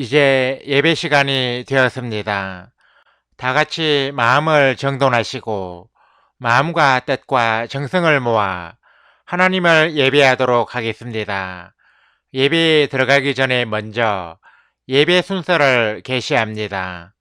이제 예배 시간이 되었습니다. 다 같이 마음을 정돈하시고 마음과 뜻과 정성을 모아 하나님을 예배하도록 하겠습니다. 예배에 들어가기 전에 먼저 예배 순서를 게시합니다.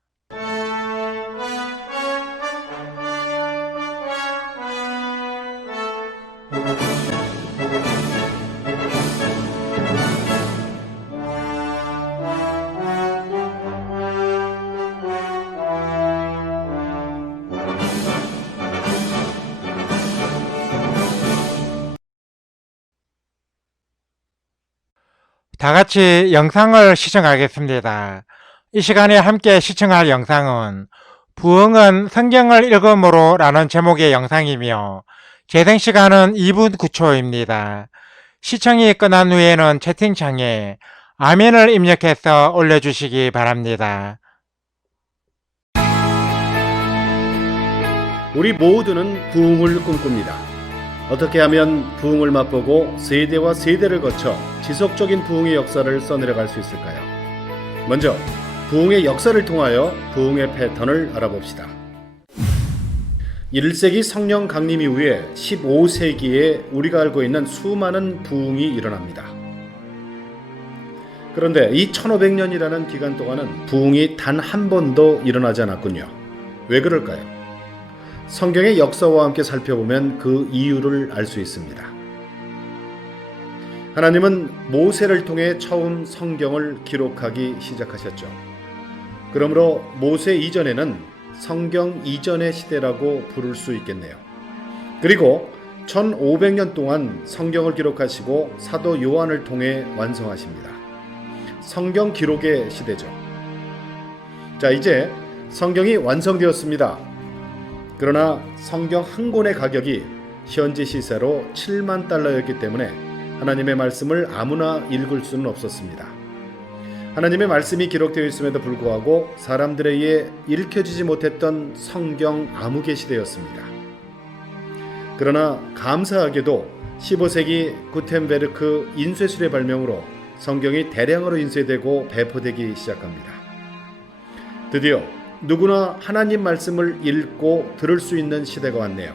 다 같이 영상을 시청하겠습니다. 이 시간에 함께 시청할 영상은 부흥은 성경을 읽음으로 라는 제목의 영상이며 재생시간은 2분 9초입니다. 시청이 끝난 후에는 채팅창에 아멘을 입력해서 올려주시기 바랍니다. 우리 모두는 부흥을 꿈꿉니다. 어떻게 하면 부흥을 맛보고 세대와 세대를 거쳐 지속적인 부흥의 역사를 써내려갈 수 있을까요? 먼저 부흥의 역사를 통하여 부흥의 패턴을 알아봅시다. 1세기 성령 강림 이후에 15세기에 우리가 알고 있는 수많은 부흥이 일어납니다. 그런데 이 1500년이라는 기간 동안은 부흥이 단 한 번도 일어나지 않았군요. 왜 그럴까요? 성경의 역사와 함께 살펴보면 그 이유를 알 수 있습니다. 하나님은 모세를 통해 처음 성경을 기록하기 시작하셨죠. 그러므로 모세 이전에는 성경 이전의 시대라고 부를 수 있겠네요. 그리고 1500년 동안 성경을 기록하시고 사도 요한을 통해 완성하십니다. 성경 기록의 시대죠. 자, 이제 성경이 완성되었습니다. 그러나 성경 한 권의 가격이 현재 시세로 7만 달러였기 때문에 하나님의 말씀을 아무나 읽을 수는 없었습니다. 하나님의 말씀이 기록되어 있음에도 불구하고 사람들에 의해 읽혀지지 못했던 성경 암흑의 시대였습니다. 그러나 감사하게도 15세기 구텐베르크 인쇄술의 발명으로 성경이 대량으로 인쇄되고 배포되기 시작합니다. 드디어 누구나 하나님 말씀을 읽고 들을 수 있는 시대가 왔네요.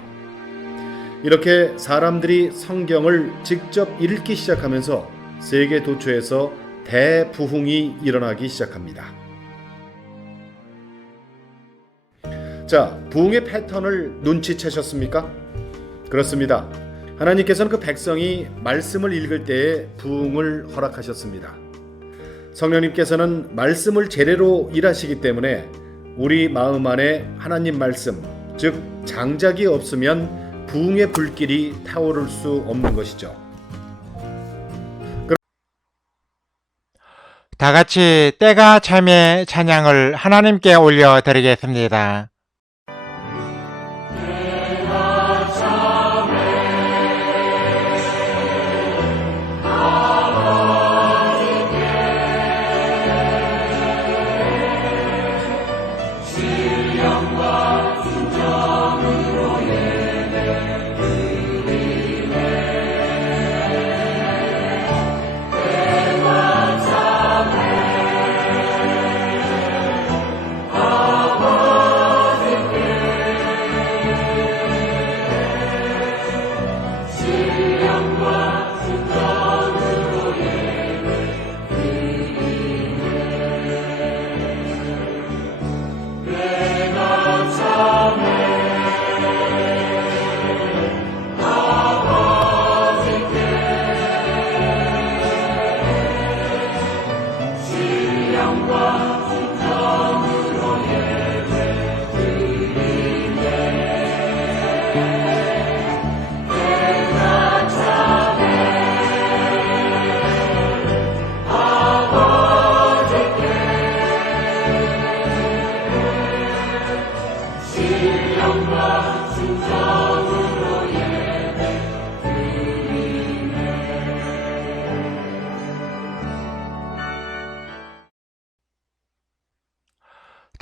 이렇게 사람들이 성경을 직접 읽기 시작하면서 세계 도처에서 대부흥이 일어나기 시작합니다. 자, 부흥의 패턴을 눈치채셨습니까? 그렇습니다. 하나님께서는 그 백성이 말씀을 읽을 때에 부흥을 허락하셨습니다. 성령님께서는 말씀을 제대로 일하시기 때문에 우리 마음 안에 하나님 말씀, 즉 장작이 없으면 부흥의 불길이 타오를 수 없는 것이죠. 다 같이 때가 참의 찬양을 하나님께 올려드리겠습니다.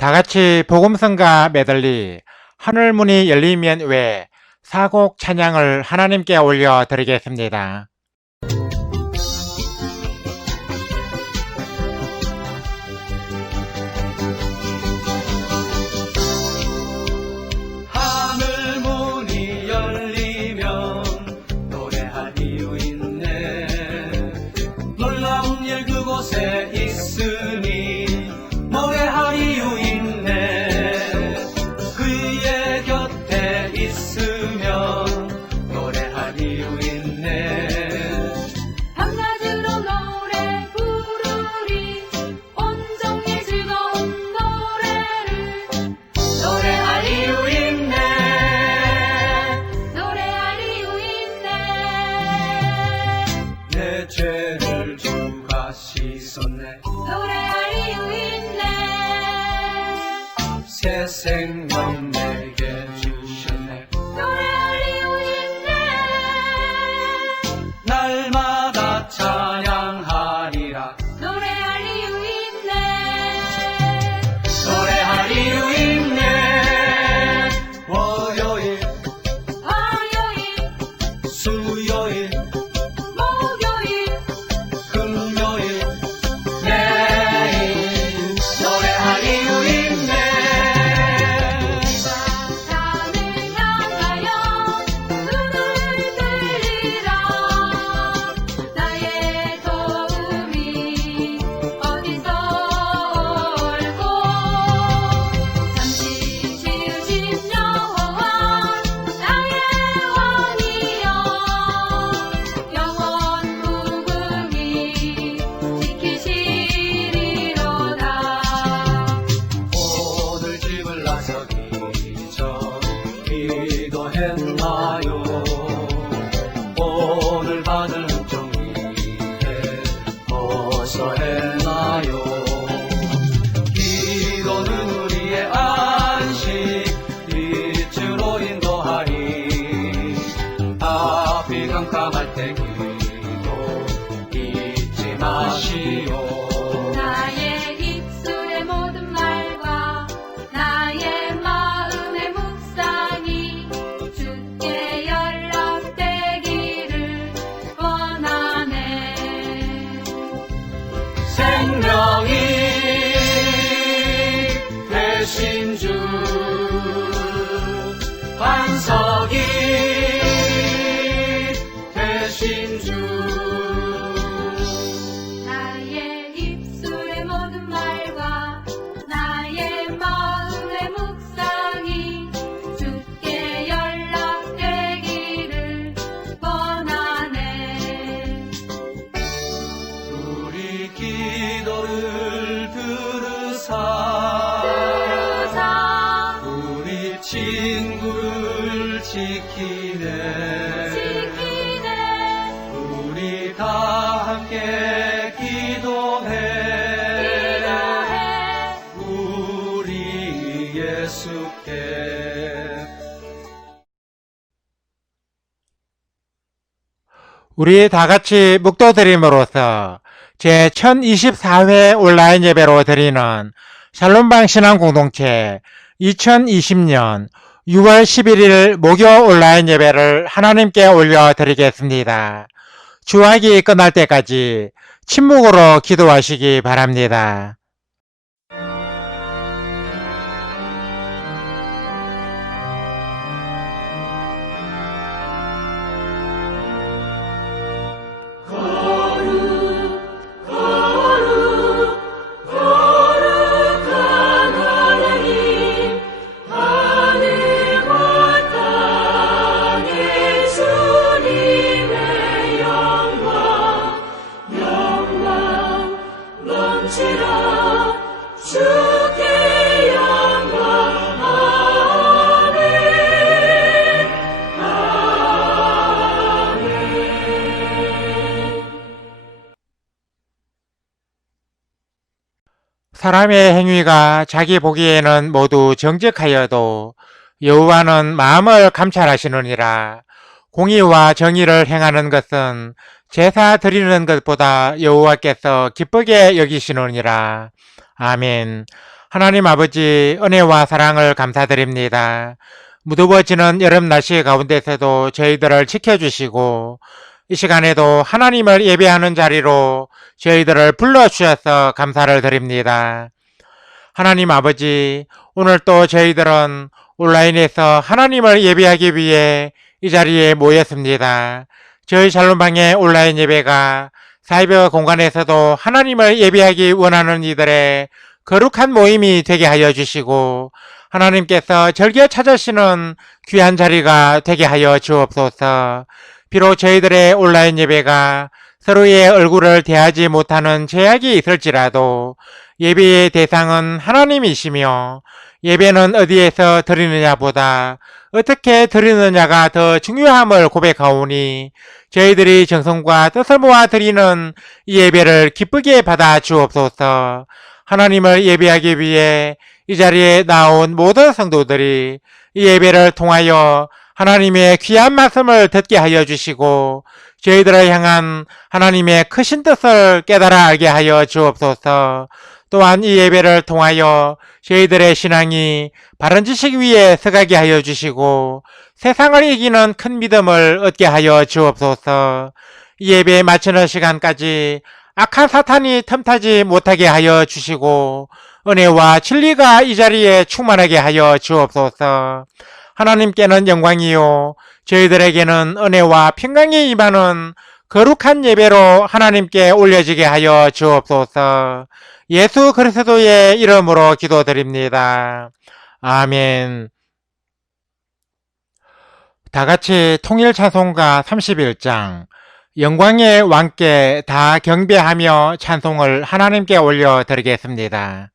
다 같이 복음성가 메들리 하늘문이 열리면 왜 사곡 찬양을 하나님께 올려드리겠습니다. 내 죄를 주가 씻었네. 노래할 이유 있네. 새 생명 내게 주셨네. 노래할 이유 있네. 날마다 찬양하리라. 노래할 이유 있네. 노래할 이유 있네. 월요일, 화요일, 수요일, 목요일, 금요일, 내일 노래할 이유 있네. 산을 향하여 눈을 들리라. 나의 도움이 어디서 올고 잠시 지으신 여호와 나의 왕이여 영원 무궁히 지키시리로다. 오늘 집을 나서기 전 기도했나요? 오늘 받을 은총 위해 어서 했나요? 기도는 우리의 안식 빛으로 인도하리. 앞이 깜깜할 때 기도 잊지 마시오. 나의 입술의 모든 말과 나의 마음의 묵상이 주께 연락되기를 원하네. 생명이 되신 주 반석이 되신 주 나의 입술의 모든 말과 나의 마음의 묵상이 주께 연락되기를 원하네. 우리 기도를 들으사 우리 친구를 지키네. 우리 다 함께 기도해. 우리 예수께. 우리 다 같이 묵도드림으로써 제 1024회 온라인 예배로 드리는 샬롬방 신앙공동체 2020년 6월 11일 목요 온라인 예배를 하나님께 올려드리겠습니다. 주학이 끝날 때까지 침묵으로 기도하시기 바랍니다. 거룩한 하나님, 하늘과 땅에 주님의 영광 넘치라. 주께 영광. 아멘. 아멘. 사람의 행위가 자기 보기에는 모두 정직하여도 여호와는 마음을 감찰하시느니라. 공의와 정의를 행하는 것은 제사 드리는 것보다 여호와께서 기쁘게 여기시느니라. 아멘. 하나님 아버지, 은혜와 사랑을 감사드립니다. 무더워지는 여름 날씨 가운데서도 저희들을 지켜주시고 이 시간에도 하나님을 예배하는 자리로 저희들을 불러주셔서 감사를 드립니다. 하나님 아버지, 오늘 또 저희들은 온라인에서 하나님을 예배하기 위해 이 자리에 모였습니다. 저희 샬롬방의 온라인 예배가 사이버 공간에서도 하나님을 예배하기 원하는 이들의 거룩한 모임이 되게 하여 주시고 하나님께서 즐겨 찾으시는 귀한 자리가 되게 하여 주옵소서. 비록 저희들의 온라인 예배가 서로의 얼굴을 대하지 못하는 제약이 있을지라도 예배의 대상은 하나님이시며 예배는 어디에서 드리느냐보다 어떻게 드리느냐가 더 중요함을 고백하오니 저희들이 정성과 뜻을 모아 드리는 이 예배를 기쁘게 받아 주옵소서. 하나님을 예배하기 위해 이 자리에 나온 모든 성도들이 이 예배를 통하여 하나님의 귀한 말씀을 듣게 하여 주시고 저희들을 향한 하나님의 크신 뜻을 깨달아 알게 하여 주옵소서. 또한 이 예배를 통하여 저희들의 신앙이 바른 지식 위에 서가게 하여 주시고 세상을 이기는 큰 믿음을 얻게 하여 주옵소서. 이 예배에 마치는 시간까지 악한 사탄이 틈타지 못하게 하여 주시고 은혜와 진리가 이 자리에 충만하게 하여 주옵소서. 하나님께는 영광이요 저희들에게는 은혜와 평강이 임하는 거룩한 예배로 하나님께 올려지게 하여 주옵소서. 예수 그리스도의 이름으로 기도드립니다. 아멘. 다같이 통일찬송가 31장 영광의 왕께 다 경배하며 찬송을 하나님께 올려드리겠습니다.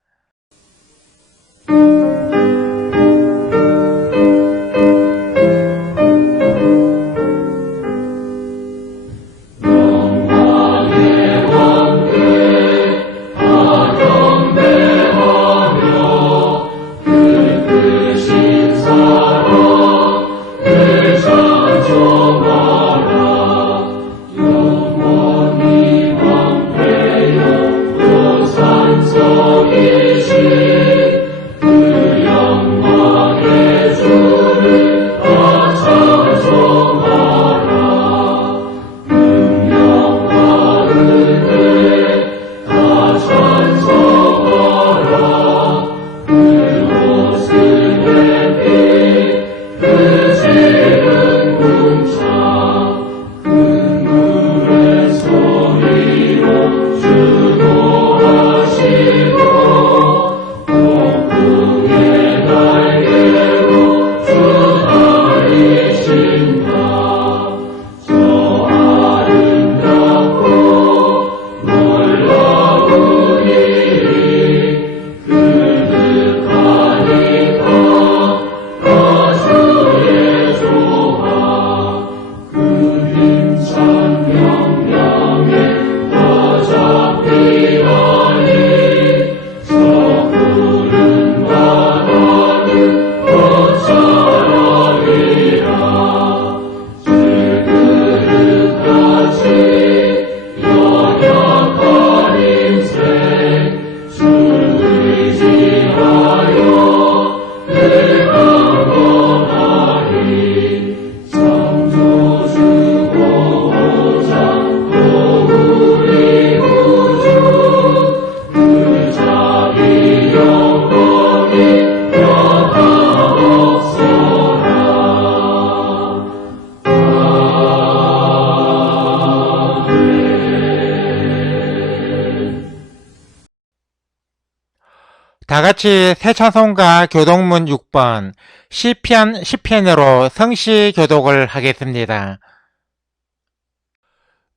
다같이 새 찬송가 교독문 6번 시편 10편으로 성시 교독을 하겠습니다.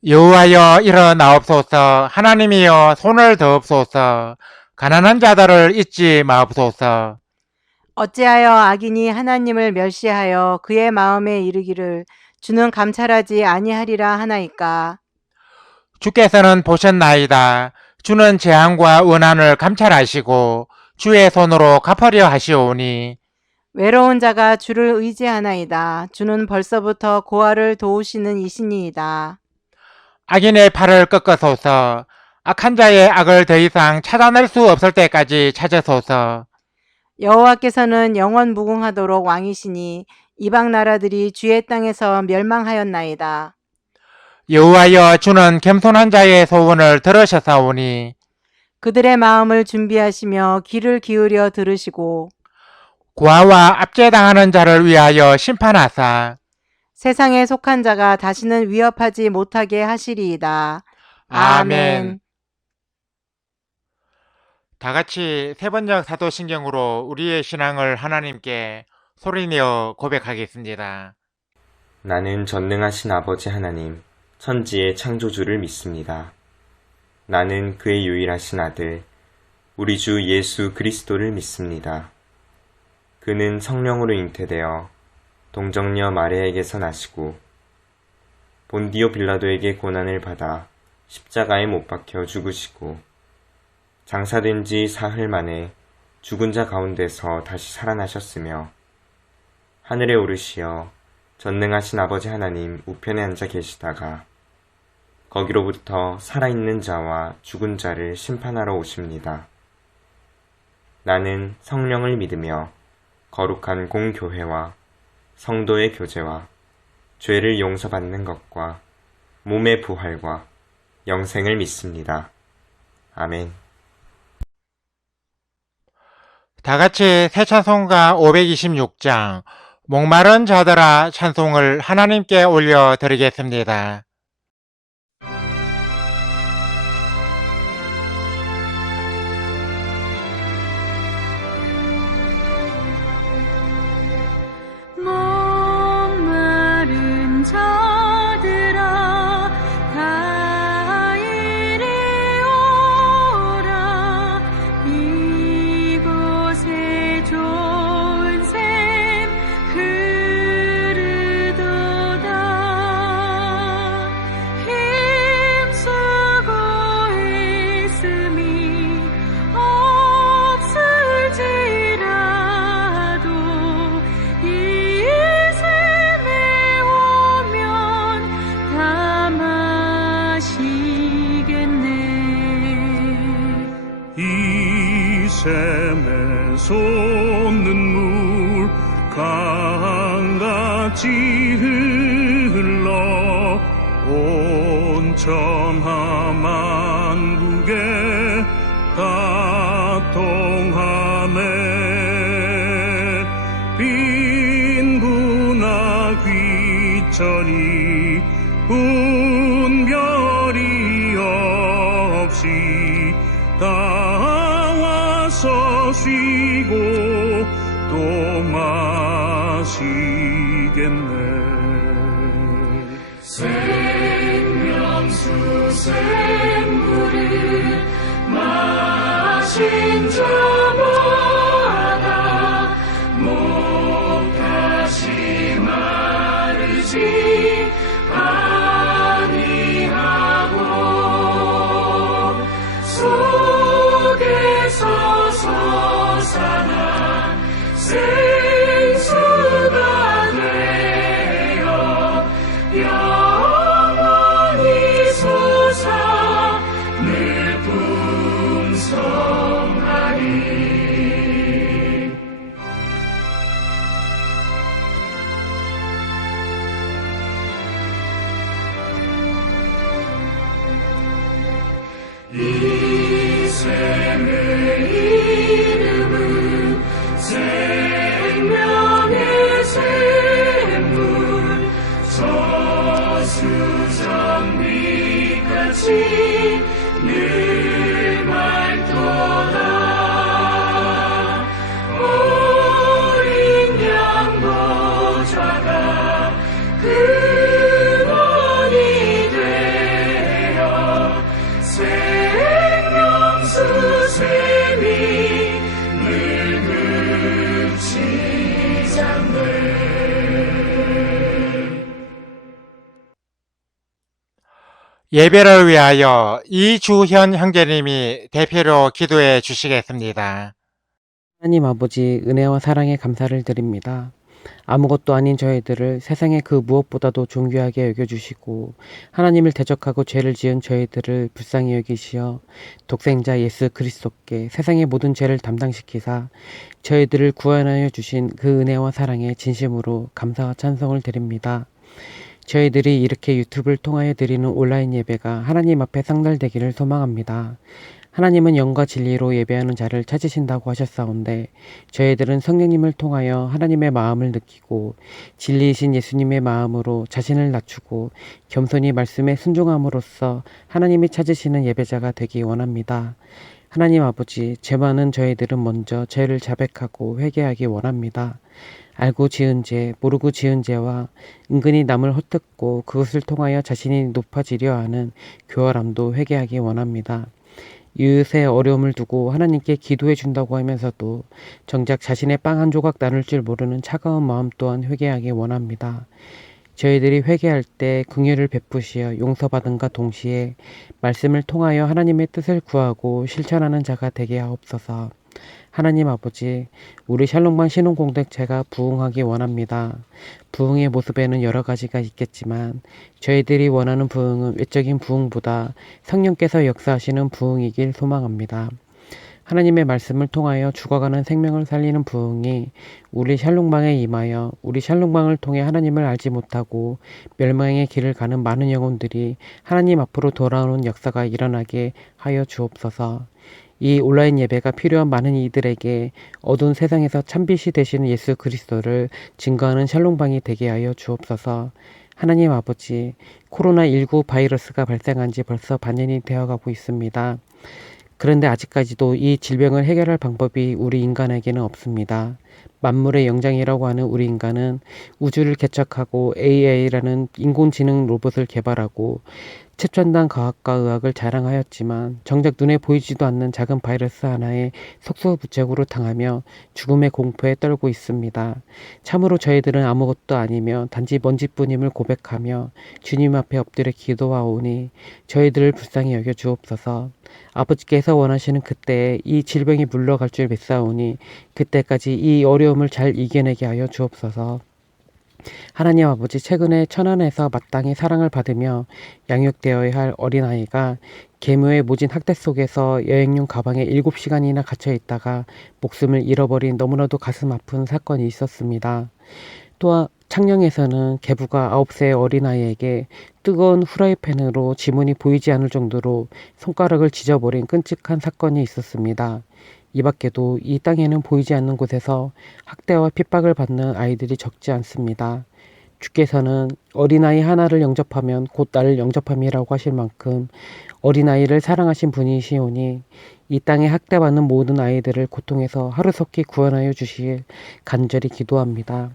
여호와여 일어나옵소서. 하나님이여 손을 더옵소서. 가난한 자들을 잊지 마옵소서. 어찌하여 악인이 하나님을 멸시하여 그의 마음에 이르기를 주는 감찰하지 아니하리라 하나이까. 주께서는 보셨나이다. 주는 재앙과 원한을 감찰하시고 주의 손으로 갚으려 하시오니 외로운 자가 주를 의지하나이다. 주는 벌써부터 고아를 도우시는 이신이이다. 악인의 팔을 꺾으소서. 악한 자의 악을 더 이상 찾아낼 수 없을 때까지 찾으소서. 여호와께서는 영원 무궁하도록 왕이시니 이방 나라들이 주의 땅에서 멸망하였나이다. 여호와여 주는 겸손한 자의 소원을 들으셨사오니 그들의 마음을 준비하시며 귀를 기울여 들으시고 고아와 압제당하는 자를 위하여 심판하사 세상에 속한 자가 다시는 위협하지 못하게 하시리이다. 아멘. 다같이 세번역 사도신경으로 우리의 신앙을 하나님께 소리내어 고백하겠습니다. 나는 전능하신 아버지 하나님, 천지의 창조주를 믿습니다. 나는 그의 유일하신 아들, 우리 주 예수 그리스도를 믿습니다. 그는 성령으로 잉태되어 동정녀 마리아에게서 나시고 본디오 빌라도에게 고난을 받아 십자가에 못 박혀 죽으시고 장사된 지 사흘 만에 죽은 자 가운데서 다시 살아나셨으며 하늘에 오르시어 전능하신 아버지 하나님 우편에 앉아 계시다가 거기로부터 살아있는 자와 죽은 자를 심판하러 오십니다. 나는 성령을 믿으며 거룩한 공교회와 성도의 교제와 죄를 용서받는 것과 몸의 부활과 영생을 믿습니다. 아멘. 다 같이 새 찬송가 526장 목마른 자들아 찬송을 하나님께 올려드리겠습니다. 목마른 자들아 다 이리 오라 이곳에 좋은 샘 흐르도다 힘쓰고 있음이 없을지라도 이 샘에 오면 다 마시겠네. 이 샘에 솟는 물 강같이 흘러 온천하 만국에 다 통하네. 빈부나 귀천이 분별이 없이 다 와서 쉬고 또 마시겠네. 생명수 샘물을 마신 자마다 목 다시 마르지 아니하고 속에서 솟아나 생수가 되어 영원히 솟아 늘 풍성하리. 이 샘의 이름은 생명의 샘물 저수정빛같이 늘 맑도다. 어린 양 보좌가 근원이 되어 생명수 샘이 늘 그치잖네. 예배를 위하여 이주현 형제님이 대표로 기도해 주시겠습니다. 하나님 아버지 은혜와 사랑에 감사를 드립니다. 아무것도 아닌 저희들을 세상의 그 무엇보다도 존귀하게 여겨주시고 하나님을 대적하고 죄를 지은 저희들을 불쌍히 여기시어 독생자 예수 그리스도께 세상의 모든 죄를 담당시키사 저희들을 구원하여 주신 그 은혜와 사랑에 진심으로 감사와 찬송을 드립니다. 저희들이 이렇게 유튜브를 통하여 드리는 온라인 예배가 하나님 앞에 상달되기를 소망합니다. 하나님은 영과 진리로 예배하는 자를 찾으신다고 하셨사온데 저희들은 성령님을 통하여 하나님의 마음을 느끼고 진리이신 예수님의 마음으로 자신을 낮추고 겸손히 말씀에 순종함으로써 하나님이 찾으시는 예배자가 되기 원합니다. 하나님 아버지, 죄 많은 저희들은 먼저 죄를 자백하고 회개하기 원합니다. 알고 지은 죄, 모르고 지은 죄와 은근히 남을 헛듣고 그것을 통하여 자신이 높아지려 하는 교활함도 회개하기 원합니다. 이웃의 어려움을 두고 하나님께 기도해 준다고 하면서도 정작 자신의 빵 한 조각 나눌 줄 모르는 차가운 마음 또한 회개하기 원합니다. 저희들이 회개할 때 긍휼을 베푸시어 용서받음과 동시에 말씀을 통하여 하나님의 뜻을 구하고 실천하는 자가 되게 하옵소서. 하나님 아버지, 우리 샬롬방 신혼공동체가 부흥하기 원합니다. 부흥의 모습에는 여러 가지가 있겠지만 저희들이 원하는 부흥은 외적인 부흥보다 성령께서 역사하시는 부흥이길 소망합니다. 하나님의 말씀을 통하여 죽어가는 생명을 살리는 부흥이 우리 샬롬방에 임하여 우리 샬롬방을 통해 하나님을 알지 못하고 멸망의 길을 가는 많은 영혼들이 하나님 앞으로 돌아오는 역사가 일어나게 하여 주옵소서. 이 온라인 예배가 필요한 많은 이들에게 어두운 세상에서 참빛이 되시는 예수 그리스도를 증거하는 샬롬방이 되게 하여 주옵소서. 하나님 아버지, 코로나19 바이러스가 발생한 지 벌써 반년이 되어가고 있습니다. 그런데 아직까지도 이 질병을 해결할 방법이 우리 인간에게는 없습니다. 만물의 영장이라고 하는 우리 인간은 우주를 개척하고 AI라는 인공지능 로봇을 개발하고 최첨단 과학과 의학을 자랑하였지만 정작 눈에 보이지도 않는 작은 바이러스 하나에 속수무책으로 당하며 죽음의 공포에 떨고 있습니다. 참으로 저희들은 아무것도 아니며 단지 먼지뿐임을 고백하며 주님 앞에 엎드려 기도하오니 저희들을 불쌍히 여겨 주옵소서. 아버지께서 원하시는 그때에 이 질병이 물러갈 줄 믿사오니 그때까지 이 어려움을 잘 이겨내게 하여 주옵소서. 하나님 아버지, 최근에 천안에서 마땅히 사랑을 받으며 양육되어야 할 어린아이가 계묘의 모진 학대 속에서 여행용 가방에 7시간이나 갇혀 있다가 목숨을 잃어버린 너무나도 가슴 아픈 사건이 있었습니다. 또한 창녕에서는 계부가 9세 어린아이에게 뜨거운 후라이팬으로 지문이 보이지 않을 정도로 손가락을 찢어버린 끔찍한 사건이 있었습니다. 이 밖에도 이 땅에는 보이지 않는 곳에서 학대와 핍박을 받는 아이들이 적지 않습니다. 주께서는 어린아이 하나를 영접하면 곧 나를 영접함이라고 하실 만큼 어린아이를 사랑하신 분이시오니 이 땅에 학대받는 모든 아이들을 고통에서 하루속히 구원하여 주실 간절히 기도합니다.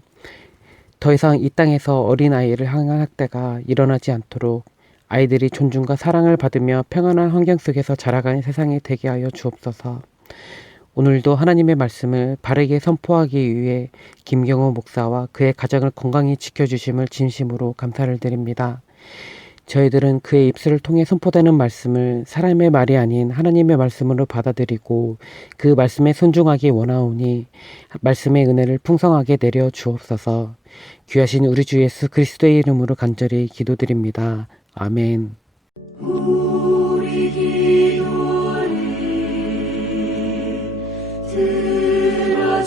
더 이상 이 땅에서 어린아이를 향한 학대가 일어나지 않도록 아이들이 존중과 사랑을 받으며 평안한 환경 속에서 자라가는 세상이 되게 하여 주옵소서. 오늘도 하나님의 말씀을 바르게 선포하기 위해 김경호 목사와 그의 가정을 건강히 지켜주심을 진심으로 감사를 드립니다. 저희들은 그의 입술을 통해 선포되는 말씀을 사람의 말이 아닌 하나님의 말씀으로 받아들이고 그 말씀에 순종하기 원하오니 말씀의 은혜를 풍성하게 내려 주옵소서. 귀하신 우리 주 예수 그리스도의 이름으로 간절히 기도드립니다. 아멘. 우리 기도를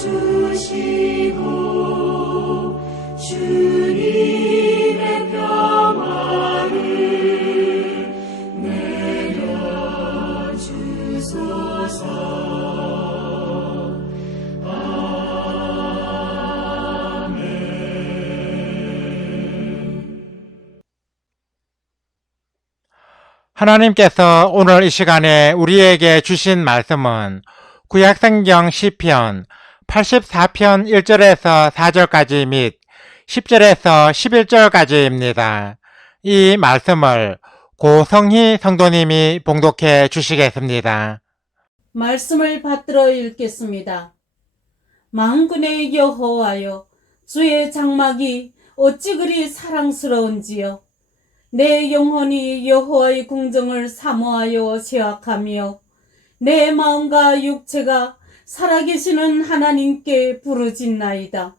들어주시고 주님의 평화를 내려주소서. 하나님께서 오늘 이 시간에 우리에게 주신 말씀은 구약성경 시편 84편 1절에서 4절까지 및 10절에서 11절까지입니다. 이 말씀을 고성희 성도님이 봉독해 주시겠습니다. 말씀을 받들어 읽겠습니다. 만군의 여호와여, 주의 장막이 어찌 그리 사랑스러운지요. 내 영혼이 여호와의 궁정을 사모하여 sheak하며 내 마음과 육체가 살아계시는 하나님께 부르짖나이다.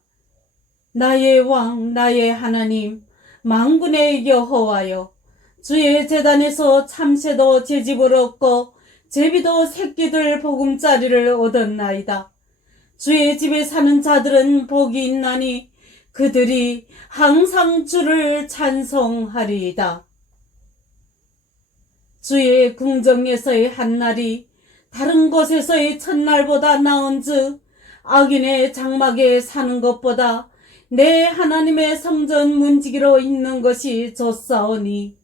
나의 왕, 나의 하나님, 만군의 여호와여, 주의 제단에서 참새도 제집을 얻고 제비도 새끼들 보금자리를 얻었나이다. 주의 집에 사는 자들은 복이 있나니 그들이 항상 주를 찬송하리이다. 주의 궁정에서의 한날이 다른 곳에서의 첫날보다 나은즉 악인의 장막에 사는 것보다 내 하나님의 성전 문지기로 있는 것이 좋사오니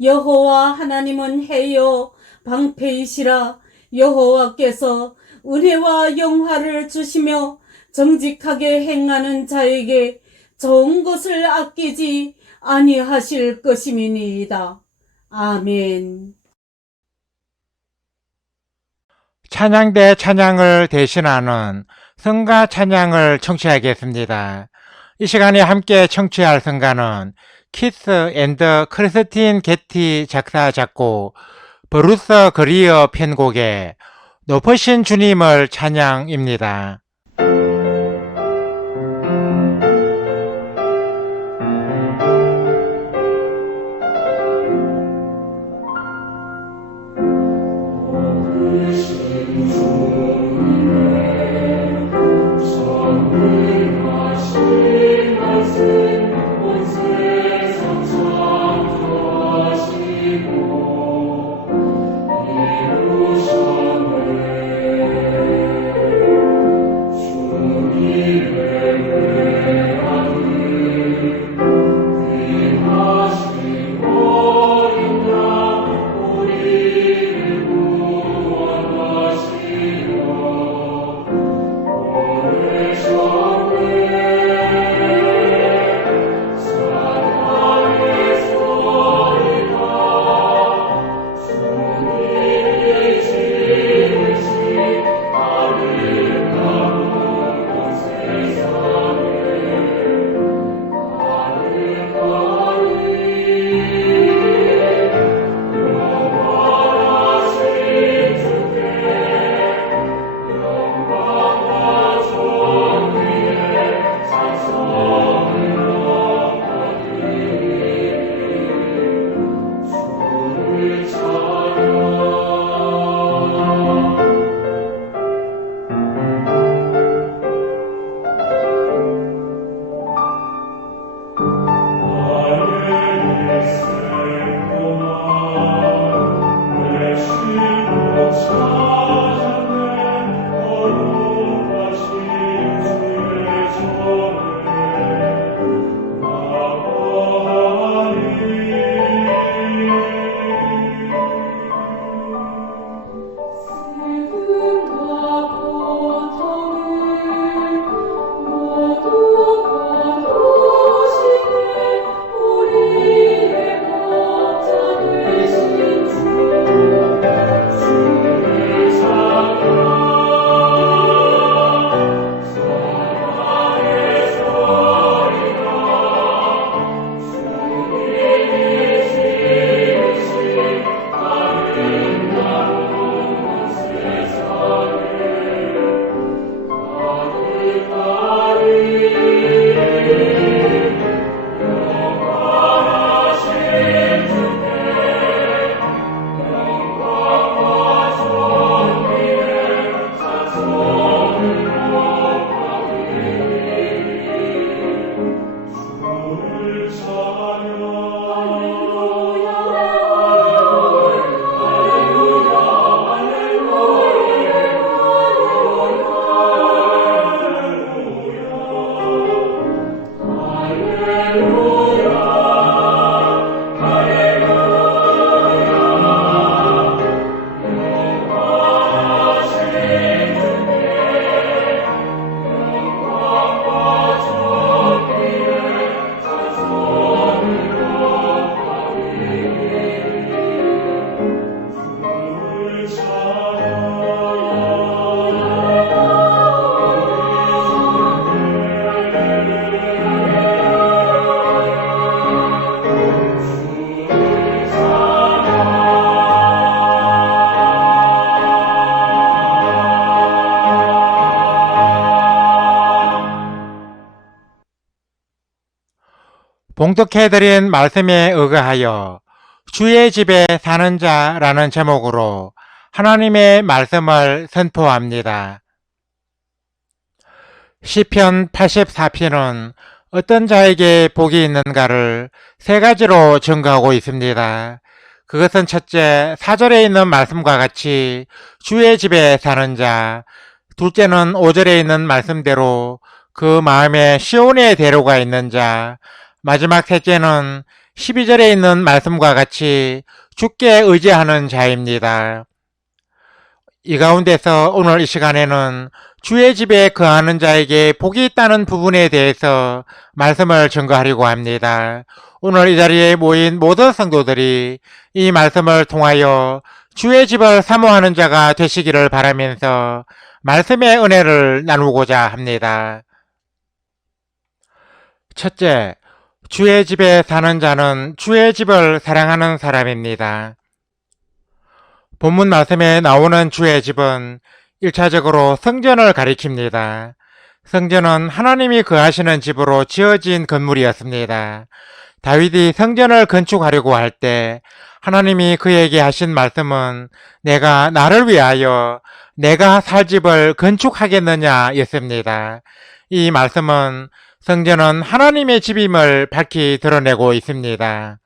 여호와 하나님은 해요 방패이시라. 여호와께서 은혜와 영화를 주시며 정직하게 행하는 자에게 좋은 것을 아끼지 아니하실 것임이니이다. 아멘. 찬양대 찬양을 대신하는 성가 찬양을 청취하겠습니다. 이 시간에 함께 청취할 성가는 키스 앤드 크리스틴 게티 작사 작곡 브루스 그리어 편곡의 높으신 주님을 찬양입니다. 봉독해드린 말씀에 의거하여 주의 집에 사는 자라는 제목으로 하나님의 말씀을 선포합니다. 시편 84편은 어떤 자에게 복이 있는가를 세 가지로 증거하고 있습니다. 그것은 첫째, 4절에 있는 말씀과 같이 주의 집에 사는 자, 둘째는 5절에 있는 말씀대로 그 마음에 시온의 대로가 있는 자, 마지막 셋째는 12절에 있는 말씀과 같이 주께 의지하는 자입니다. 이 가운데서 오늘 이 시간에는 주의 집에 거하는 자에게 복이 있다는 부분에 대해서 말씀을 증거하려고 합니다. 오늘 이 자리에 모인 모든 성도들이 이 말씀을 통하여 주의 집을 사모하는 자가 되시기를 바라면서 말씀의 은혜를 나누고자 합니다. 첫째, 주의 집에 사는 자는 주의 집을 사랑하는 사람입니다. 본문 말씀에 나오는 주의 집은 1차적으로 성전을 가리킵니다. 성전은 하나님이 거하시는 집으로 지어진 건물이었습니다. 다윗이 성전을 건축하려고 할 때 하나님이 그에게 하신 말씀은 내가 나를 위하여 내가 살 집을 건축하겠느냐 였습니다. 이 말씀은 성전은 하나님의 집임을 밝히 드러내고 있습니다.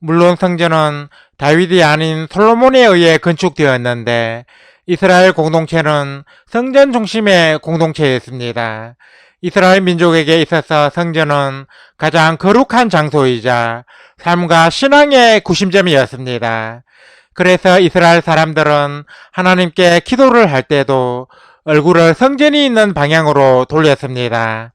물론 성전은 다윗이 아닌 솔로몬에 의해 건축되었는데 이스라엘 공동체는 성전 중심의 공동체였습니다. 이스라엘 민족에게 있어서 성전은 가장 거룩한 장소이자 삶과 신앙의 구심점이었습니다. 그래서 이스라엘 사람들은 하나님께 기도를 할 때도 얼굴을 성전이 있는 방향으로 돌렸습니다.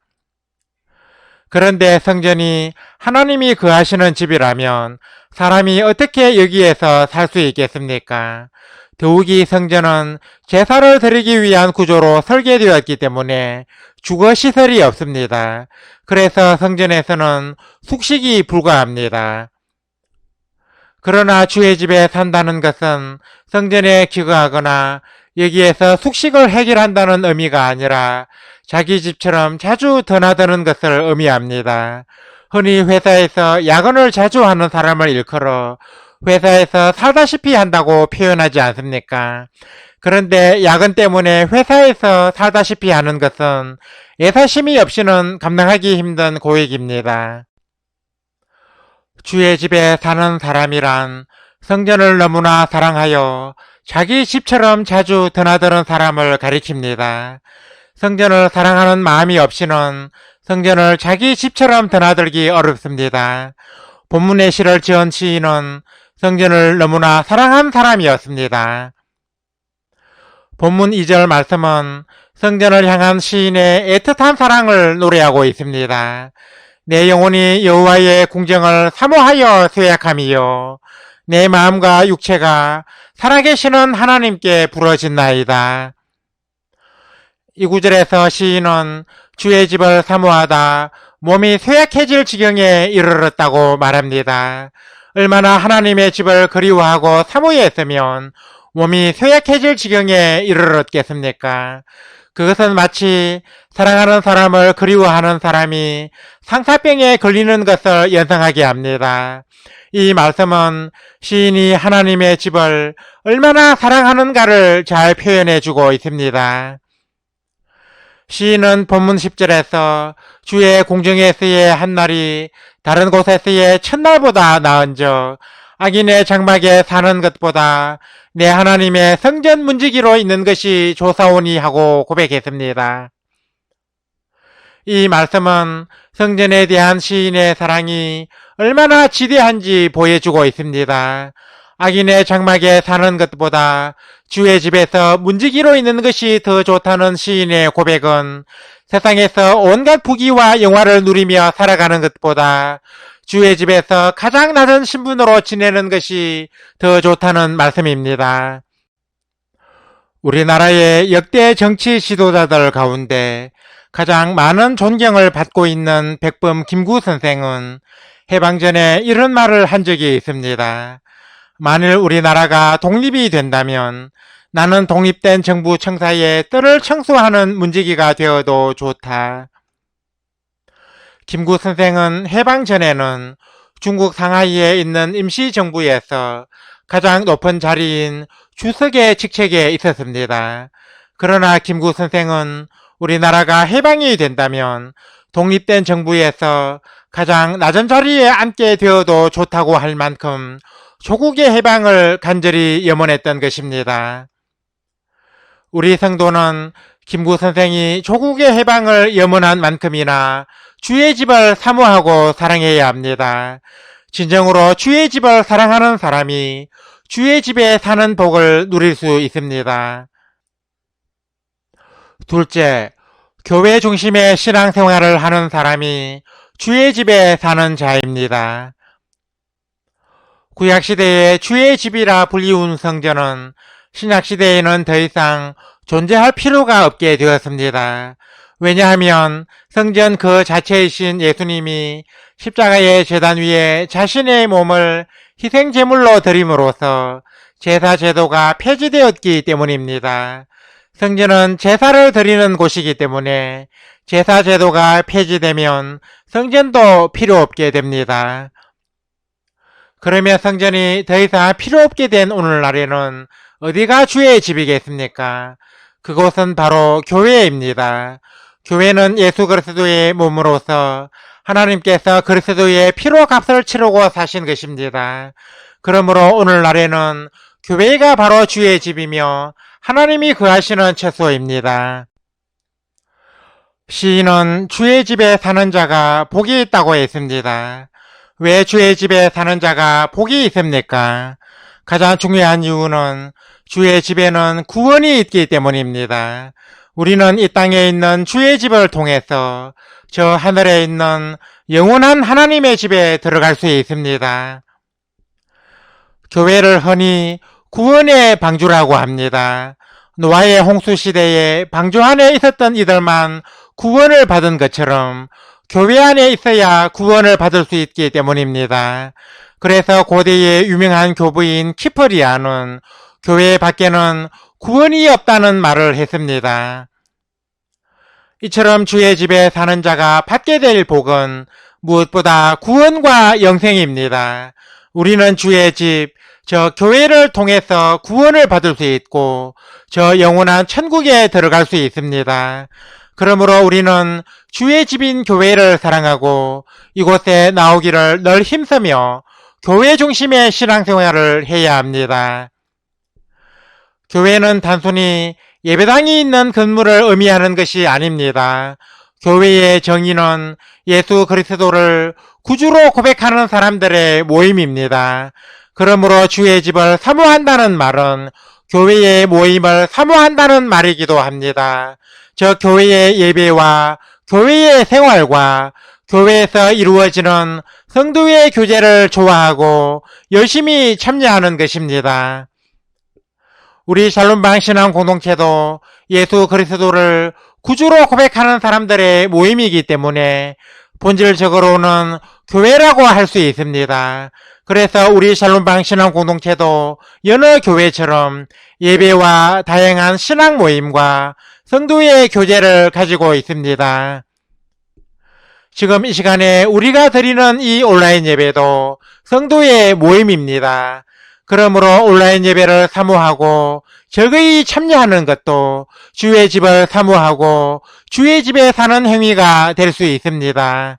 그런데 성전이 하나님이 거하시는 집이라면 사람이 어떻게 여기에서 살 수 있겠습니까? 더욱이 성전은 제사를 드리기 위한 구조로 설계되었기 때문에 주거시설이 없습니다. 그래서 성전에서는 숙식이 불가합니다. 그러나 주의 집에 산다는 것은 성전에 기거하거나 여기에서 숙식을 해결한다는 의미가 아니라 자기 집처럼 자주 드나드는 것을 의미합니다. 흔히 회사에서 야근을 자주 하는 사람을 일컬어 회사에서 살다시피 한다고 표현하지 않습니까? 그런데 야근 때문에 회사에서 살다시피 하는 것은 애사심이 없이는 감당하기 힘든 고액입니다. 주의 집에 사는 사람이란 성전을 너무나 사랑하여 자기 집처럼 자주 드나드는 사람을 가리킵니다. 성전을 사랑하는 마음이 없이는 성전을 자기 집처럼 드나들기 어렵습니다. 본문의 시를 지은 시인은 성전을 너무나 사랑한 사람이었습니다. 본문 2절 말씀은 성전을 향한 시인의 애틋한 사랑을 노래하고 있습니다. 내 영혼이 여호와의 궁정을 사모하여 쇠약함이요 내 마음과 육체가 살아계시는 하나님께 부러진나이다. 이 구절에서 시인은 주의 집을 사모하다 몸이 쇠약해질 지경에 이르렀다고 말합니다. 얼마나 하나님의 집을 그리워하고 사모했으면 몸이 쇠약해질 지경에 이르렀겠습니까? 그것은 마치 사랑하는 사람을 그리워하는 사람이 상사병에 걸리는 것을 연상하게 합니다. 이 말씀은 시인이 하나님의 집을 얼마나 사랑하는가를 잘 표현해주고 있습니다. 시인은 본문 10절에서 주의 공정에서의 한날이 다른 곳에서의 첫날보다 나은즉 악인의 장막에 사는 것보다 내 하나님의 성전 문지기로 있는 것이 좋사오니 하고 고백했습니다. 이 말씀은 성전에 대한 시인의 사랑이 얼마나 지대한지 보여주고 있습니다. 악인의 장막에 사는 것보다 주의 집에서 문지기로 있는 것이 더 좋다는 시인의 고백은 세상에서 온갖 부귀와 영화를 누리며 살아가는 것보다 주의 집에서 가장 낮은 신분으로 지내는 것이 더 좋다는 말씀입니다. 우리나라의 역대 정치 지도자들 가운데 가장 많은 존경을 받고 있는 백범 김구 선생은 해방 전에 이런 말을 한 적이 있습니다. 만일 우리나라가 독립이 된다면 나는 독립된 정부 청사에 뜰을 청소하는 문지기가 되어도 좋다. 김구 선생은 해방 전에는 중국 상하이에 있는 임시정부에서 가장 높은 자리인 주석의 직책에 있었습니다. 그러나 김구 선생은 우리나라가 해방이 된다면 독립된 정부에서 가장 낮은 자리에 앉게 되어도 좋다고 할 만큼 조국의 해방을 간절히 염원했던 것입니다. 우리 성도는 김구 선생이 조국의 해방을 염원한 만큼이나 주의 집을 사모하고 사랑해야 합니다. 진정으로 주의 집을 사랑하는 사람이 주의 집에 사는 복을 누릴 수 있습니다. 둘째, 교회 중심의 신앙생활을 하는 사람이 주의 집에 사는 자입니다. 구약시대의 주의 집이라 불리운 성전은 신약시대에는 더 이상 존재할 필요가 없게 되었습니다. 왜냐하면 성전 그 자체이신 예수님이 십자가의 제단 위에 자신의 몸을 희생제물로 드림으로써 제사 제도가 폐지되었기 때문입니다. 성전은 제사를 드리는 곳이기 때문에 제사 제도가 폐지되면 성전도 필요 없게 됩니다. 그러면 성전이 더 이상 필요 없게 된 오늘날에는 어디가 주의 집이겠습니까? 그곳은 바로 교회입니다. 교회는 예수 그리스도의 몸으로서 하나님께서 그리스도의 피로 값을 치르고 사신 것입니다. 그러므로 오늘날에는 교회가 바로 주의 집이며 하나님이 거하시는 처소입니다. 시인은 주의 집에 사는 자가 복이 있다고 했습니다. 왜 주의 집에 사는 자가 복이 있습니까? 가장 중요한 이유는 주의 집에는 구원이 있기 때문입니다. 우리는 이 땅에 있는 주의 집을 통해서 저 하늘에 있는 영원한 하나님의 집에 들어갈 수 있습니다. 교회를 흔히 구원의 방주라고 합니다. 노아의 홍수 시대에 방주 안에 있었던 이들만 구원을 받은 것처럼 교회 안에 있어야 구원을 받을 수 있기 때문입니다. 그래서 고대의 유명한 교부인 키프리아는 교회 밖에는 구원이 없다는 말을 했습니다. 이처럼 주의 집에 사는 자가 받게 될 복은 무엇보다 구원과 영생입니다. 우리는 주의 집, 저 교회를 통해서 구원을 받을 수 있고 저 영원한 천국에 들어갈 수 있습니다. 그러므로 우리는 주의 집인 교회를 사랑하고 이곳에 나오기를 늘 힘쓰며 교회 중심의 신앙생활을 해야 합니다. 교회는 단순히 예배당이 있는 건물을 의미하는 것이 아닙니다. 교회의 정의는 예수 그리스도를 구주로 고백하는 사람들의 모임입니다. 그러므로 주의 집을 사모한다는 말은 교회의 모임을 사모한다는 말이기도 합니다. 저 교회의 예배와 교회의 생활과 교회에서 이루어지는 성도의 교제를 좋아하고 열심히 참여하는 것입니다. 우리 샬롬방 신앙 공동체도 예수 그리스도를 구주로 고백하는 사람들의 모임이기 때문에 본질적으로는 교회라고 할 수 있습니다. 그래서 우리 샬롬방 신앙 공동체도 여느 교회처럼 예배와 다양한 신앙 모임과 성도의 교제를 가지고 있습니다. 지금 이 시간에 우리가 드리는 이 온라인 예배도 성도의 모임입니다. 그러므로 온라인 예배를 사모하고 적의 참여하는 것도 주의 집을 사모하고 주의 집에 사는 행위가 될 수 있습니다.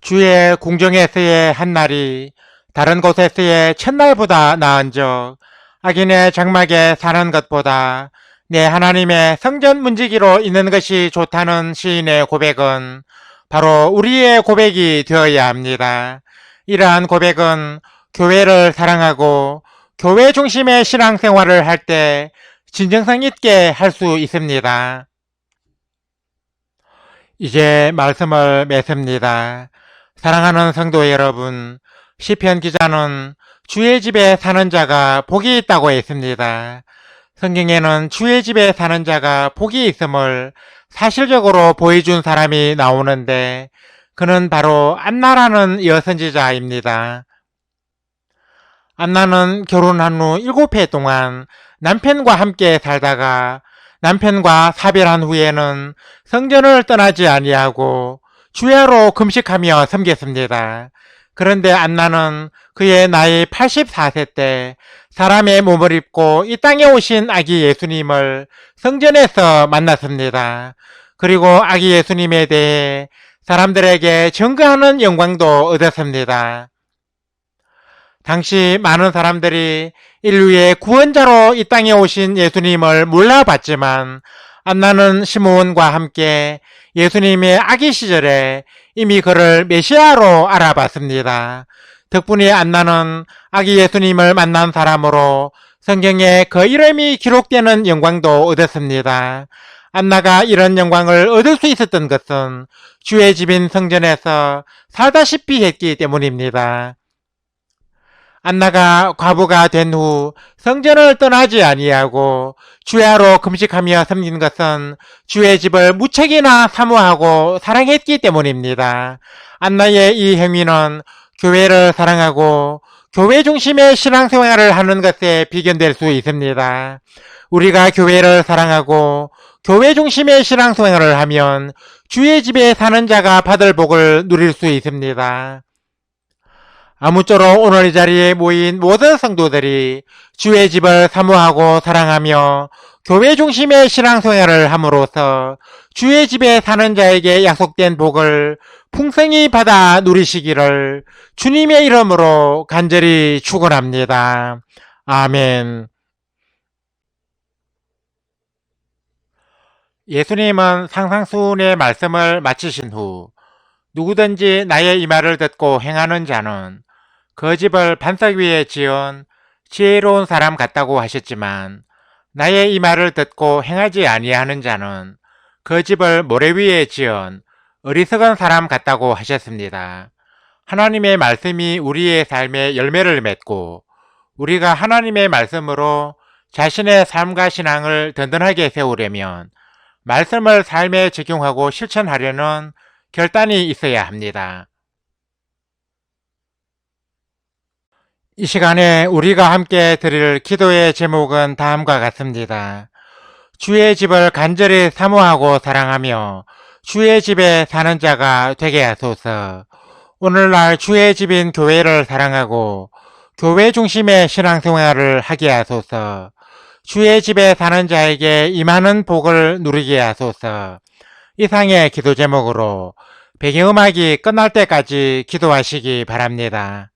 주의 궁정에서의 한날이 다른 곳에서의 첫날보다 나은즉 악인의 장막에 사는 것보다 내 하나님의 성전 문지기로 있는 것이 좋다는 시인의 고백은 바로 우리의 고백이 되어야 합니다. 이러한 고백은 교회를 사랑하고 교회 중심의 신앙생활을 할 때 진정성 있게 할 수 있습니다. 이제 말씀을 맺습니다. 사랑하는 성도 여러분, 시편 기자는 주의 집에 사는 자가 복이 있다고 했습니다. 성경에는 주의 집에 사는 자가 복이 있음을 사실적으로 보여준 사람이 나오는데 그는 바로 안나라는 여선지자입니다. 안나는 결혼한 후 7해 동안 남편과 함께 살다가 남편과 사별한 후에는 성전을 떠나지 아니하고 주야로 금식하며 섬겼습니다. 그런데 안나는 그의 나이 84세 때 사람의 몸을 입고 이 땅에 오신 아기 예수님을 성전에서 만났습니다. 그리고 아기 예수님에 대해 사람들에게 증거하는 영광도 얻었습니다. 당시 많은 사람들이 인류의 구원자로 이 땅에 오신 예수님을 몰라봤지만 안나는 시므온과 함께 예수님의 아기 시절에 이미 그를 메시아로 알아봤습니다. 덕분에 안나는 아기 예수님을 만난 사람으로 성경에 그 이름이 기록되는 영광도 얻었습니다. 안나가 이런 영광을 얻을 수 있었던 것은 주의 집인 성전에서 살다시피 했기 때문입니다. 안나가 과부가 된 후 성전을 떠나지 아니하고 주야로 금식하며 섬긴 것은 주의 집을 무척이나 사모하고 사랑했기 때문입니다. 안나의 이 행위는 교회를 사랑하고 교회 중심의 신앙생활을 하는 것에 비견될 수 있습니다. 우리가 교회를 사랑하고 교회 중심의 신앙생활을 하면 주의 집에 사는 자가 받을 복을 누릴 수 있습니다. 아무쪼록 오늘 이 자리에 모인 모든 성도들이 주의 집을 사모하고 사랑하며 교회 중심의 신앙생활을 함으로써 주의 집에 사는 자에게 약속된 복을 풍성히 받아 누리시기를 주님의 이름으로 간절히 축원합니다. 아멘. 예수님은 상상수훈의 말씀을 마치신 후 누구든지 나의 이 말을 듣고 행하는 자는 그 집을 반석 위에 지은 지혜로운 사람 같다고 하셨지만 나의 이 말을 듣고 행하지 아니하는 자는 그 집을 모래 위에 지은 어리석은 사람 같다고 하셨습니다. 하나님의 말씀이 우리의 삶에 열매를 맺고 우리가 하나님의 말씀으로 자신의 삶과 신앙을 든든하게 세우려면 말씀을 삶에 적용하고 실천하려는 결단이 있어야 합니다. 이 시간에 우리가 함께 드릴 기도의 제목은 다음과 같습니다. 주의 집을 간절히 사모하고 사랑하며 주의 집에 사는 자가 되게 하소서. 오늘날 주의 집인 교회를 사랑하고 교회 중심의 신앙생활을 하게 하소서. 주의 집에 사는 자에게 임하는 복을 누리게 하소서. 이상의 기도 제목으로 배경음악이 끝날 때까지 기도하시기 바랍니다.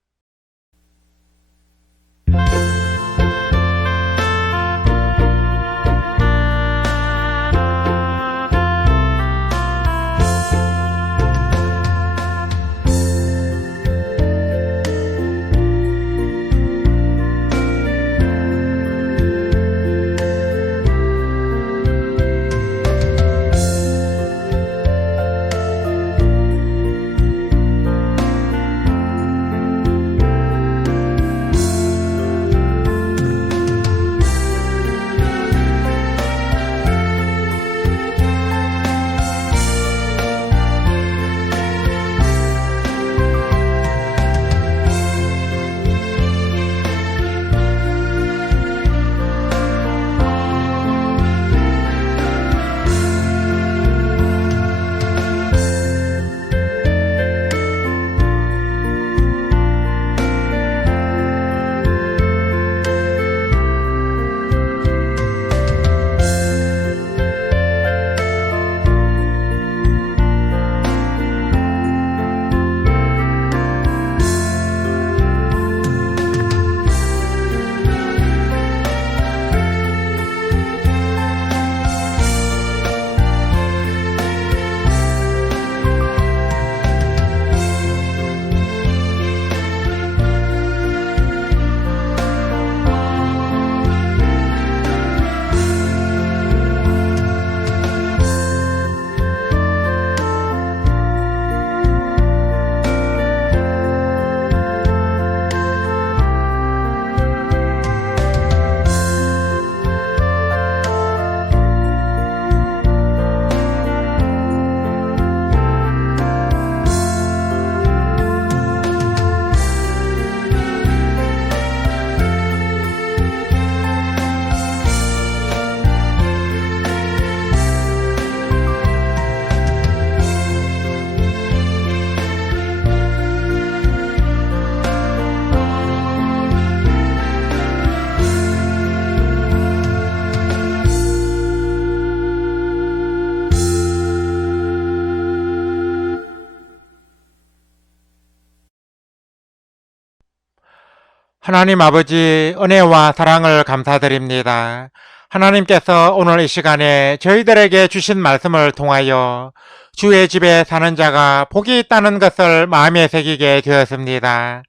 하나님 아버지 은혜와 사랑을 감사드립니다. 하나님께서 오늘 이 시간에 저희들에게 주신 말씀을 통하여 주의 집에 사는 자가 복이 있다는 것을 마음에 새기게 되었습니다.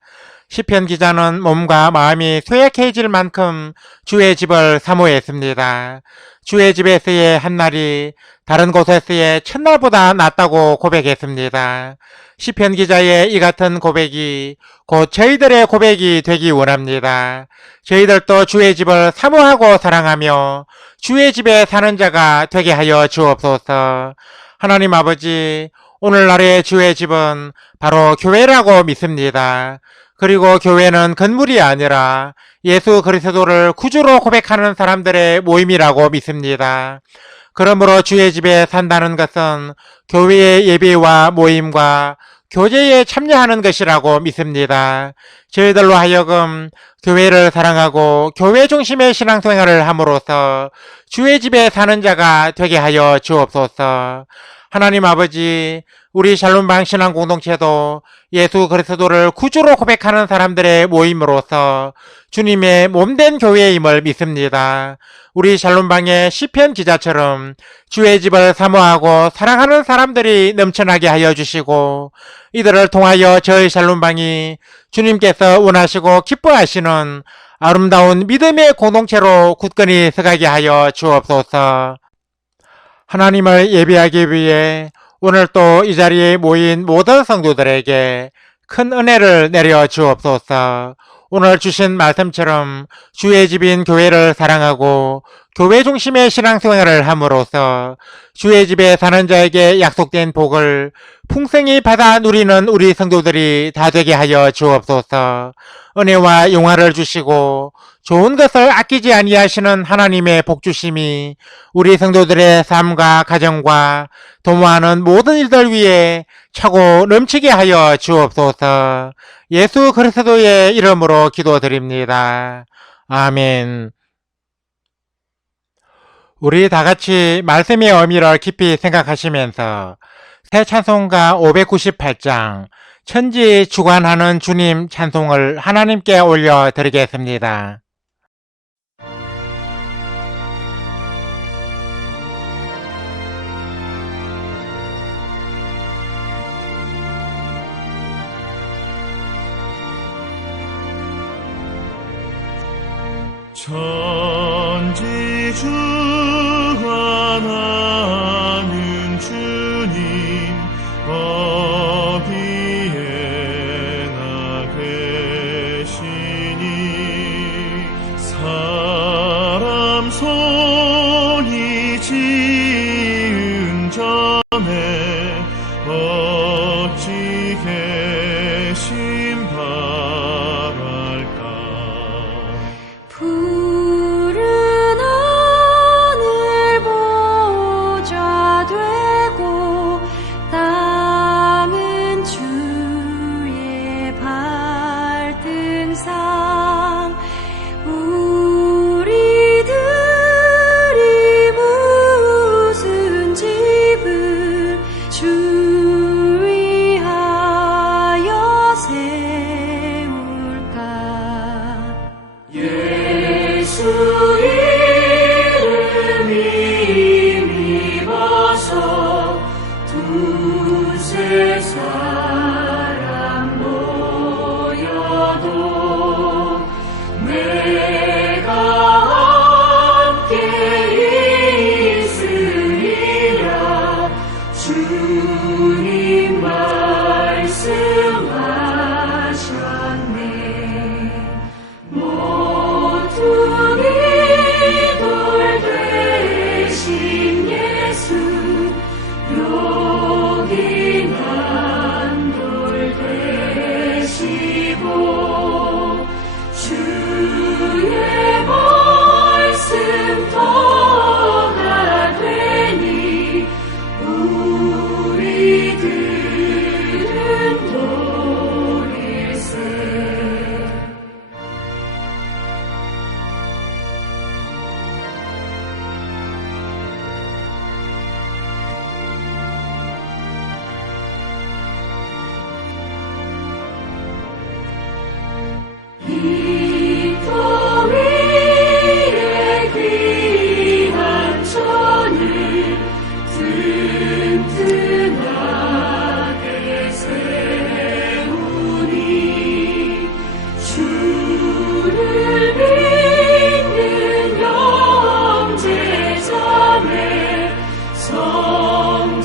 시편 기자는 몸과 마음이 쇠약해질 만큼 주의 집을 사모했습니다. 주의 집에서의 한날이 다른 곳에서의 첫날보다 낫다고 고백했습니다. 시편 기자의 이 같은 고백이 곧 저희들의 고백이 되기 원합니다. 저희들도 주의 집을 사모하고 사랑하며 주의 집에 사는 자가 되게 하여 주옵소서. 하나님 아버지, 오늘날의 주의 집은 바로 교회라고 믿습니다. 그리고 교회는 건물이 아니라 예수 그리스도를 구주로 고백하는 사람들의 모임이라고 믿습니다. 그러므로 주의 집에 산다는 것은 교회의 예배와 모임과 교제에 참여하는 것이라고 믿습니다. 저희들로 하여금 교회를 사랑하고 교회 중심의 신앙생활을 함으로써 주의 집에 사는 자가 되게 하여 주옵소서. 하나님 아버지, 우리 샬롬방 신앙 공동체도 예수 그리스도를 구주로 고백하는 사람들의 모임으로서 주님의 몸된 교회임을 믿습니다. 우리 샬롬방의 시편 기자처럼 주의 집을 사모하고 사랑하는 사람들이 넘쳐나게 하여 주시고, 이들을 통하여 저희 샬롬방이 주님께서 원하시고 기뻐하시는 아름다운 믿음의 공동체로 굳건히 서가게 하여 주옵소서. 하나님을 예배하기 위해 오늘 또 이 자리에 모인 모든 성도들에게 큰 은혜를 내려 주옵소서. 오늘 주신 말씀처럼 주의 집인 교회를 사랑하고 교회 중심의 신앙생활을 함으로써 주의 집에 사는 자에게 약속된 복을 풍성히 받아 누리는 우리 성도들이 다 되게 하여 주옵소서. 은혜와 용화를 주시고 좋은 것을 아끼지 아니하시는 하나님의 복주심이 우리 성도들의 삶과 가정과 도모하는 모든 일들 위에 차고 넘치게 하여 주옵소서. 예수 그리스도의 이름으로 기도드립니다. 아멘. 우리 다 같이 말씀의 의미를 깊이 생각하시면서 새 찬송가 598장 천지 주관하는 주님 찬송을 하나님께 올려드리겠습니다. 천지 주관하는 주님 어디에나 계시니 사람 손이 지은 전에 어찌 계심 바랄까. 푸른 하늘 보좌 되고 땅은 주의 발등상 우리들이 무슨 집을 주의하여 세울까. 예수 이름 힘입어서 두세 사람 모여도 내가 함께 있으리라. 주님 말씀하셨네. 모퉁이 돌 되신 예수 여기 난돌 되시고 주의 말씀 터가 되니 우리들은 돌일세. 이토 위에 귀한 천을 튼튼하게 세우니 주를 믿는 형제자매 성전이라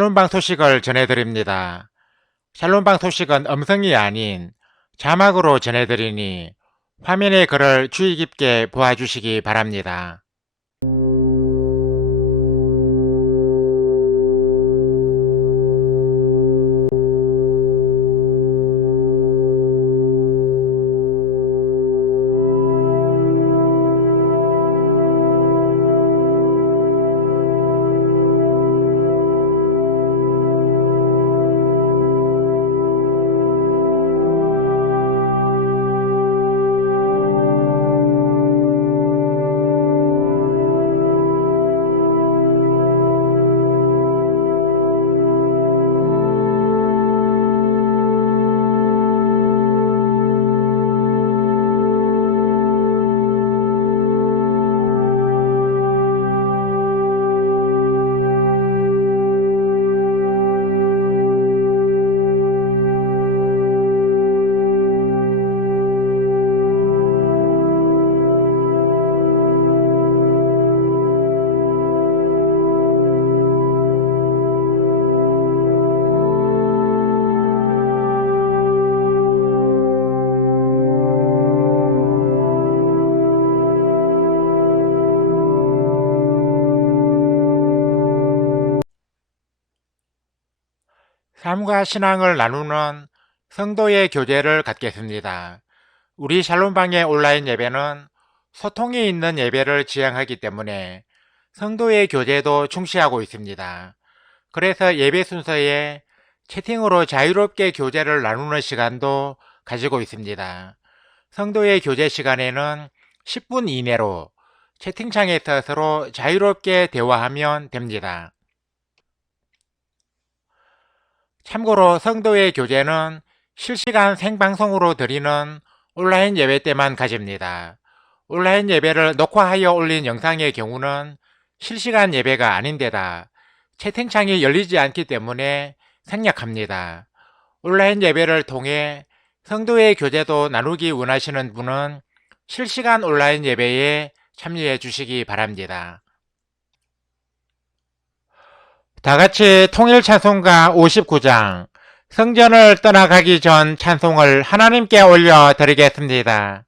샬롬방 소식을 전해드립니다. 샬롬방 소식은 음성이 아닌 자막으로 전해드리니 화면의 글을 주의 깊게 보아주시기 바랍니다. 삶과 신앙을 나누는 성도의 교제를 갖겠습니다. 우리 샬롬방의 온라인 예배는 소통이 있는 예배를 지향하기 때문에 성도의 교제도 중시하고 있습니다. 그래서 예배 순서에 채팅으로 자유롭게 교제를 나누는 시간도 가지고 있습니다. 성도의 교제 시간에는 10분 이내로 채팅창에서 서로 자유롭게 대화하면 됩니다. 참고로 성도의 교제는 실시간 생방송으로 드리는 온라인 예배 때만 가집니다. 온라인 예배를 녹화하여 올린 영상의 경우는 실시간 예배가 아닌데다 채팅창이 열리지 않기 때문에 생략합니다. 온라인 예배를 통해 성도의 교제도 나누기 원하시는 분은 실시간 온라인 예배에 참여해 주시기 바랍니다. 다같이 통일찬송가 59장 성전을 떠나가기 전 찬송을 하나님께 올려 드리겠습니다.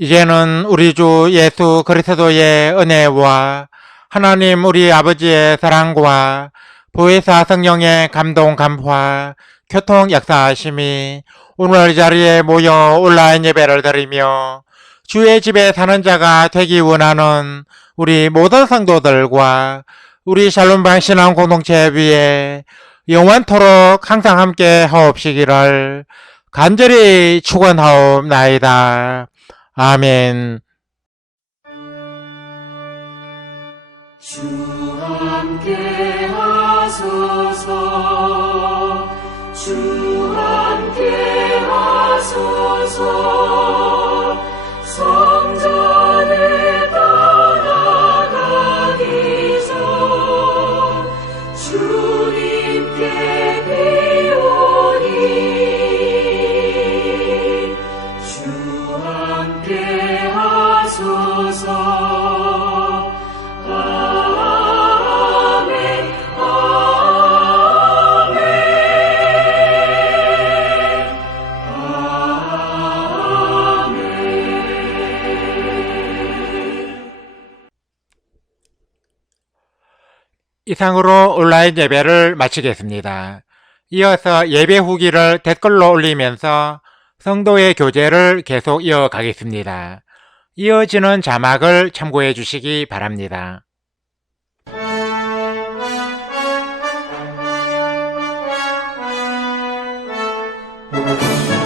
이제는 우리 주 예수 그리스도의 은혜와 하나님 우리 아버지의 사랑과 보혜사 성령의 감동 감화 교통 역사하심이 오늘 이 자리에 모여 온라인 예배를 드리며 주의 집에 사는 자가 되기 원하는 우리 모든 성도들과 우리 샬롬방 신앙 공동체 위에 영원토록 항상 함께 하옵시기를 간절히 축원하옵나이다. 아멘. 주 함께 하소서 주 함께 하소서 성전을 떠나가기 전 이상으로 온라인 예배를 마치겠습니다. 이어서 예배 후기를 댓글로 올리면서 성도의 교제를 계속 이어가겠습니다. 이어지는 자막을 참고해 주시기 바랍니다. 주와